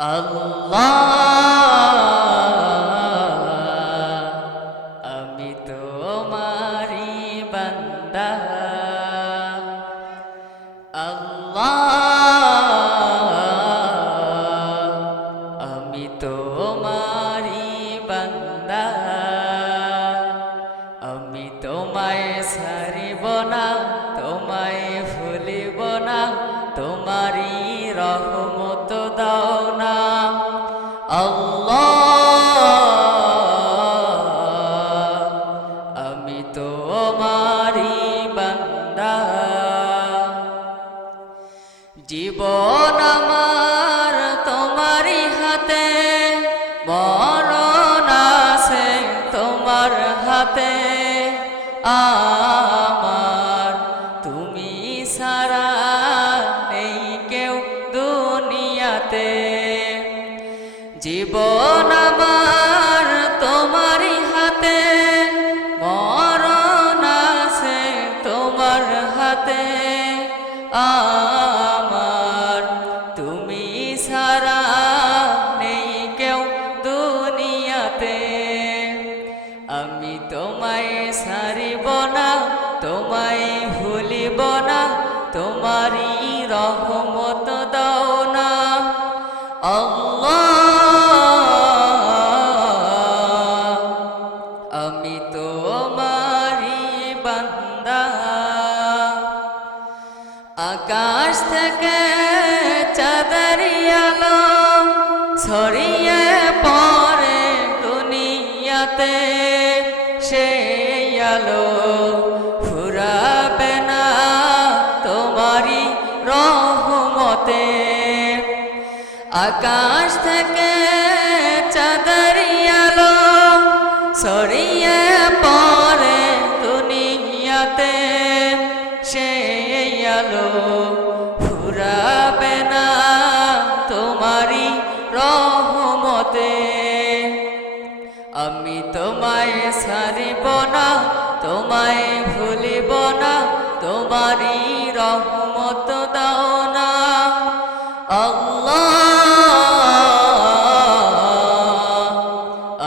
আল্লাহ আমি তোমারি বান্দা। আল্লাহ আমি তোমারি বান্দা। আমি তোমায় ছাড়িব না, তোমায় ভুলিব না, তোমারি রহমত দাও না। আল্লাহ আমি তোমারি বান্দা। জীবন আমার তোমারি হাতে, মরণ আছে তোমার হাতে। আমার তুমি ছাড়া নেই কেউ দুনিয়াতে। জীবন আমার তোমারি হাতে, মরণ আছে তোমার হাতে। আমার তুমি ছাড়া নেই কেউ দুনিয়াতে। আমি তোমায় ছাড়িব না, তোমায় ভুলিব না, তোমারি রহমত দাও না। আল্লাহ আমি তোমারি বান্দা। আকাশ থেকে চাঁদের আলো ছড়িয়ে পড়ে দুনিয়াতে। সেই আলো ফুরাবে না তোমারি রহমতে। আকাশ থেকে চাঁদের আলো ছড়িয়ে পড়ে দুনিয়াতে। সেই আলো ফুরাবে না তোমারি রহমতে। আমি তোমায় ছাড়িব না, তোমায় ভুলিব না, তোমারি রহমত দাও না। আল্লাহ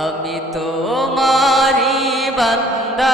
আমি তোমারি বান্দা।